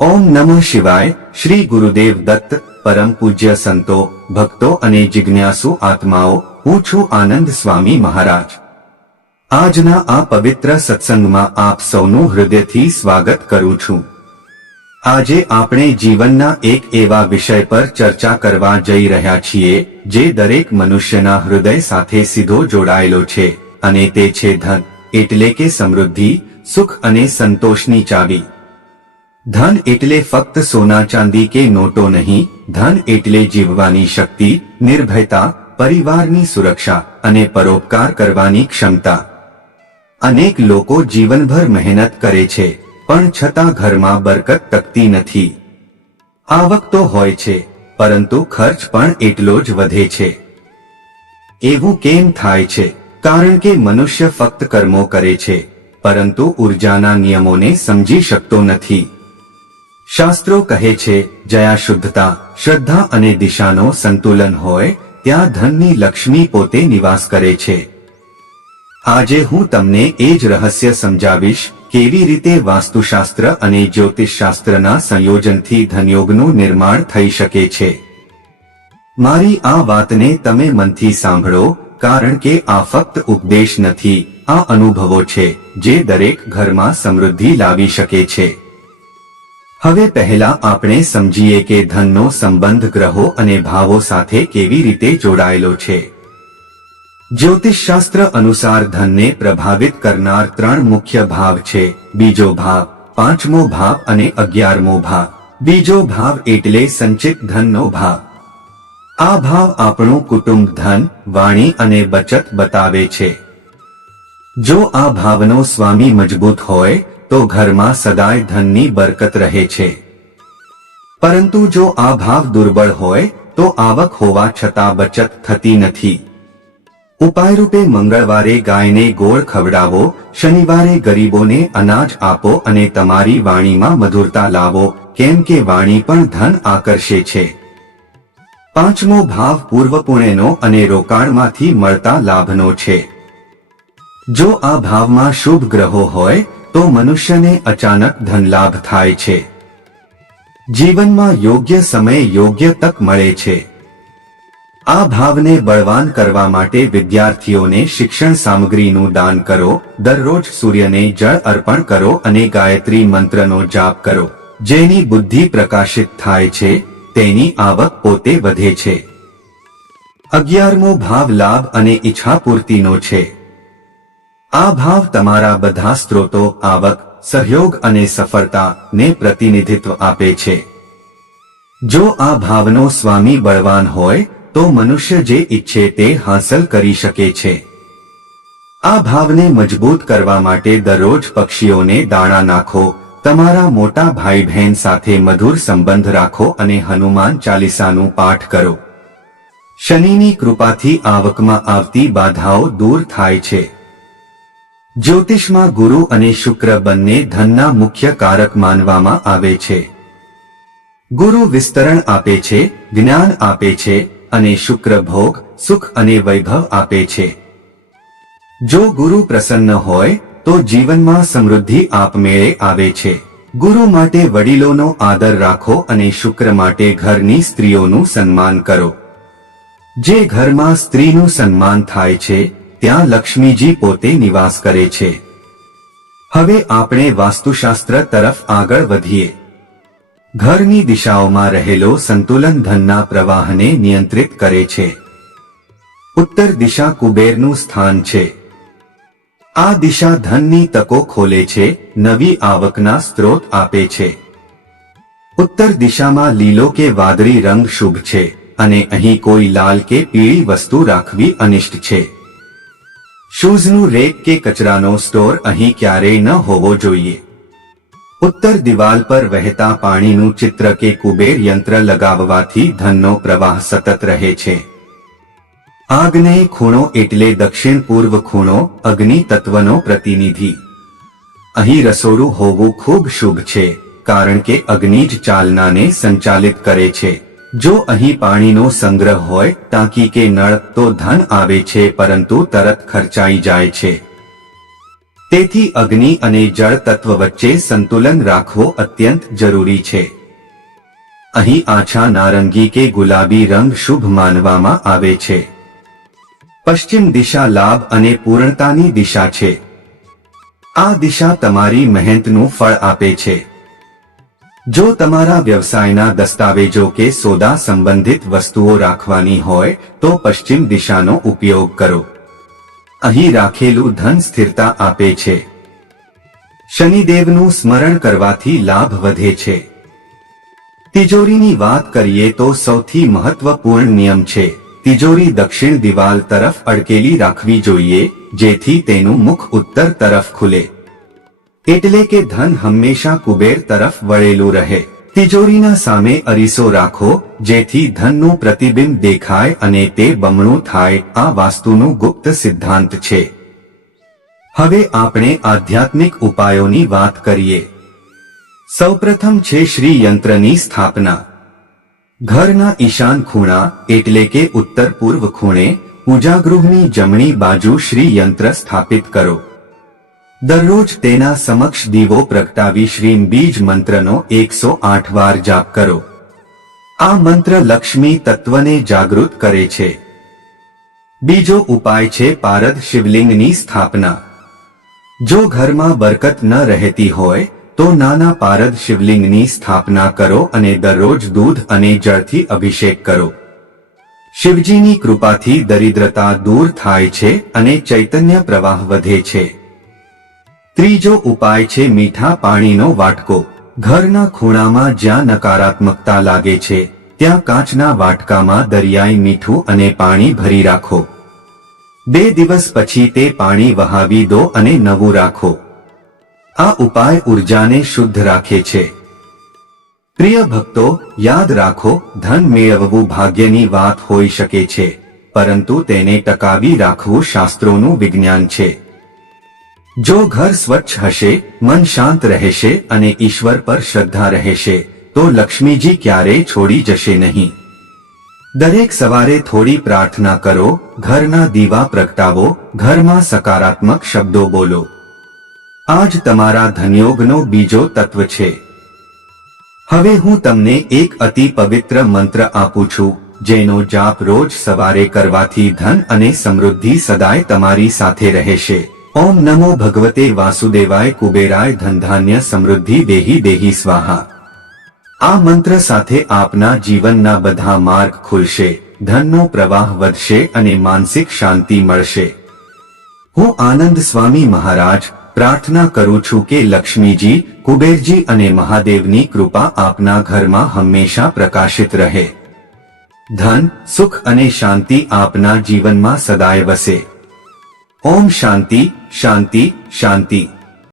ઓમ નમઃ શિવાય, શ્રી ગુરુદેવ દત્ત, પરમ પૂજ્ય સંતો, ભક્તો અને જિજ્ઞાસુ આત્માઓ, હું છું આનંદ સ્વામી મહારાજ. આજના આ પવિત્ર સત્સંગમાં આપ સૌનું હૃદયથી સ્વાગત કરું છું. આજે આપણે જીવનના એક એવા વિષય પર ચર્ચા કરવા જઈ રહ્યા છીએ, જે દરેક મનુષ્યના હૃદય સાથે સીધો જોડાયેલો છે, અને તે છે ધન, એટલે કે સમૃદ્ધિ, સુખ અને સંતોષની ચાવી. ધન એટલે ફક્ત સોના ચાંદી કે નોટો નહીં, ધન એટલે જીવવાની શક્તિ, નિર્ભયતા, પરિવારની સુરક્ષા અને પરોપકાર કરવાની ક્ષમતા. અનેક લોકો જીવનભર મહેનત કરે છે, પણ છતાં ઘરમાં બરકત તકતી નથી. આવક તો હોય છે, પરંતુ ખર્ચ પણ એટલો જ વધે છે. એવું કેમ થાય છે? કારણ કે મનુષ્ય ફક્ત કર્મો કરે છે, પરંતુ ઉર્જાના નિયમોને સમજી શકતો નથી. શાસ્ત્રો કહે છે જયા શુદ્ધતા શ્રદ્ધા અને દિશાનો સંતુલન હોય, ત્યાં ધનની લક્ષ્મી પોતે નિવાસ કરે છે. આજે હું તમને એ જ રહસ્ય સમજાવીશ, કેવી રીતે વાસ્તુશાસ્ત્ર અને જ્યોતિષશાસ્ત્રના સંયોજનથી ધનયોગનું નિર્માણ થઈ શકે છે. મારી આ વાતને તમે મનથી સાંભળો, કારણ કે આ ફક્ત ઉપદેશ નથી, આ અનુભવો છે, જે દરેક ઘરમાં સમૃદ્ધિ લાવી શકે છે. હવે પહેલા આપણે સમજીએ કે ધનનો સંબંધ ગ્રહો અને ભાવો સાથે કેવી રીતે જોડાયેલો છે. જ્યોતિષશાસ્ત્ર અનુસાર ધનને પ્રભાવિત કરનાર ત્રણ મુખ્ય ભાવ છે, બીજો ભાવ, પાંચમો ભાવ અને અગિયારમો ભાવ. બીજો ભાવ એટલે સંચિત ધનનો ભાવ. આ ભાવ આપણું કુટુંબ ધન, વાણી અને બચત બતાવે છે. જો આ ભાવનો સ્વામી મજબૂત હોય તો ઘરમાં સદાય ધનની બરકત રહે છે. પરંતુ જો આ ભાવ દુર્બળ હોય, તો આવક હોવા છતાં બચત થતી નથી. ઉપાય મંગળવારે ગાયને ગોળ ખવડાવો, શનિવારે ગરીબોને અનાજ આપો અને તમારી વાણીમાં મધુરતા લાવો, કેમ કે વાણી પણ ધન આકર્ષે છે. પાંચમો ભાવ પૂર્વ પુણ્યનો અને રોકાણમાંથી મળતા લાભનો છે. જો આ ભાવમાં શુભ ગ્રહો હોય તો મનુષ્યને અચાનક ધનલાભ થાય છે. જીવનમાં યોગ્ય સમયે યોગ્ય તક મળે છે. આ ભાવને બળવાન કરવા માટે વિદ્યાર્થીઓને શિક્ષણ સામગ્રીનું દાન કરો, દરરોજ સૂર્યને જળ અર્પણ કરો અને ગાયત્રી મંત્રનો જાપ કરો, જેની બુદ્ધિ પ્રકાશિત થાય છે, તેની આવક પોતે વધે છે. અગિયારમો ભાવ લાભ અને ઈચ્છાપૂર્તિનો છે. આ ભાવ તમારા બધા સ્ત્રોતો, આવક, સહયોગ અને સફળતાને પ્રતિનિધિત્વ આપે છે. જો આ ભાવનો સ્વામી બળવાન હોય, તો મનુષ્ય જે ઈચ્છે તે હાંસલ કરી શકે છે. આ ભાવને મજબૂત કરવા માટે દરરોજ પક્ષીઓને દાણા નાખો, તમારા મોટા ભાઈ બહેન સાથે મધુર સંબંધ રાખો અને હનુમાન ચાલીસાનું પાઠ કરો. શનિની કૃપાથી આવકમાં આવતી બાધાઓ દૂર થાય છે. જ્યોતિષમાં ગુરુ અને શુક્ર બંને ધનના મુખ્ય કારક માનવામાં આવે છે. ગુરુ વિસ્તરણ આપે છે, જ્ઞાન આપે છે, અને શુક્ર ભોગ, સુખ અને વૈભવ આપે છે. જો ગુરુ પ્રસન્ન હોય, તો જીવનમાં સમૃદ્ધિ આપમેળે આવે છે. ગુરુ માટે વડીલોનો આદર રાખો અને શુક્ર માટે ઘરની સ્ત્રીઓનું સન્માન કરો. જે ઘરમાં સ્ત્રીનું સન્માન થાય છે ત્યાં લક્ષ્મીજી પોતે નિવાસ કરે છે. હવે આપણે વાસ્તુશાસ્ત્ર તરફ આગળ વધીએ. ઘરની દિશાઓમાં રહેલો સંતુલન ધનના પ્રવાહને નિયંત્રિત કરે છે. ઉત્તર દિશા કુબેરનું સ્થાન છે. આ દિશા ધનની તકો ખોલે છે, નવી આવકના સ્ત્રોત આપે છે. ઉત્તર દિશામાં લીલો કે વાદળી રંગ શુભ છે, અને અહીં કોઈ લાલ કે પીળી વસ્તુ રાખવી અનિષ્ટ છે. શૂઝનું રેક કે કચરાનો સ્ટોર અહીં ક્યારેય ન હોવો જોઈએ. ઉત્તર દિવાલ પર વહેતા પાણીનું ચિત્ર કે કુબેર યંત્ર લગાવવાથી ધનનો પ્રવાહ સતત રહે છે. આગ્નેય ખૂણો એટલે દક્ષિણ પૂર્વ ખૂણો, અગ્નિ તત્વનો પ્રતિનિધિ. અહીં રસોડું હોવું ખૂબ શુભ છે, કારણ કે અગ્નિ જ ચાલનાને સંચાલિત કરે છે. જો અહીં પાણીનો સંગ્રહ હોય, ટાંકી કે નળ, તો ધન આવે છે, પરંતુ તરત ખર્ચાઈ જાય છે. તેથી અગ્નિ અને જળ તત્વ વચ્ચે સંતુલન રાખવો અત્યંત જરૂરી છે. અહીં આછા નારંગી કે ગુલાબી રંગ શુભ માનવામાં આવે છે. પશ્ચિમ દિશા લાભ અને પૂર્ણતાની દિશા છે. આ દિશા તમારી મહેનતનું ફળ આપે છે. જો તમારા વ્યવસાયના દસ્તાવેજો કે સોદા સંબંધિત વસ્તુઓ રાખવાની હોય, તો પશ્ચિમ દિશાનો ઉપયોગ કરો. અહીં રાખેલું ધન સ્થિરતા આપે છે. શનિદેવનું સ્મરણ કરવાથી લાભ વધે છે. તિજોરીની વાત કરીએ તો સૌથી મહત્વપૂર્ણ નિયમ છે. તિજોરી દક્ષિણ દિવાલ તરફ અડકેલી રાખવી જોઈએ, જેથી તેનું મુખ ઉત્તર તરફ ખુલે. એટલે કે ધન હંમેશા કુબેર તરફ વળેલું રહે તિજોરીના સામે અરીસો રાખો જેથી ધનનું પ્રતિબિંબ દેખાય અને તે બમણું થાય આ વાસ્તુનું ગુપ્ત સિદ્ધાંત છે હવે આપણે આધ્યાત્મિક ઉપાયોની વાત કરીએ સૌપ્રથમ છે શ્રી યંત્રની સ્થાપના ઘરના ઈશાન ખૂણા એટલે કે ઉત્તર પૂર્વ ખૂણે પૂજાગૃહની જમણી બાજુ શ્રી યંત્ર સ્થાપિત કરો દરરોજ તેના સમક્ષ દીવો પ્રગટાવી શ્રીમ બીજ મંત્રનો એકસો આઠ વાર જાપ કરો. આ મંત્ર લક્ષ્મી તત્વને જાગૃત કરે છે. બીજો ઉપાય છે પારદ શિવલિંગની સ્થાપના. જો ઘરમાં બરકત ન રહેતી હોય, તો નાના પારદ શિવલિંગની સ્થાપના કરો અને દરરોજ દૂધ અને જળથી અભિષેક કરો. શિવજીની કૃપાથી દરિદ્રતા દૂર થાય છે અને ચૈતન્ય પ્રવાહ વધે છે. ત્રીજો ઉપાય છે મીઠા પાણીનો વાટકો. ઘરના ખૂણામાં જ્યાં નકારાત્મકતા લાગે છે, ત્યાં કાચના વાટકામાં દરિયાઈ મીઠું અને પાણી ભરી રાખો. બે દિવસ પછી તે પાણી વહાવી દો અને નવું રાખો. આ ઉપાય ઉર્જાને શુદ્ધ રાખે છે. પ્રિય ભક્તો, યાદ રાખો, ધન મેળવવું ભાગ્યની વાત હોઈ શકે છે, પરંતુ તેને ટકાવી રાખવું શાસ્ત્રોનું વિજ્ઞાન છે. જો ઘર સ્વચ્છ હશે, મન શાંત રહેશે અને ઈશ્વર પર શ્રદ્ધા રહેશે, તો લક્ષ્મીજી ક્યારેય છોડી જશે નહીં. દરેક સવારે થોડી પ્રાર્થના કરો, ઘરના દીવા પ્રગટાવો, ઘરમાં સકારાત્મક શબ્દો બોલો. આજ તમારા ધનયોગનો બીજો તત્વ છે. હવે હું તમને એક અતિ પવિત્ર મંત્ર આપું છું, જેનો જાપ રોજ સવારે કરવાથી ધન અને સમૃદ્ધિ સદાય તમારી સાથે રહેશે. ઓમ નમો ભગવતે વાસુદેવાય કુબેરાય ધનધાન્ય સમૃદ્ધિ દેહી દેહી સ્વાહા. આ મંત્ર સાથે આપના જીવનના બધા માર્ગ ખુલશે, ધનનો પ્રવાહ વધશે અને માનસિક શાંતિ મળશે. હું આનંદ સ્વામી મહારાજ, પ્રાર્થના કરું છું કે લક્ષ્મીજી, કુબેરજી અને મહાદેવની કૃપા આપના ઘરમાં હંમેશા પ્રકાશિત રહે. ધન, સુખ અને શાંતિ આપના જીવનમાં સદાય વસે. ઓમ શાંતિ શાંતિ શાંતિ.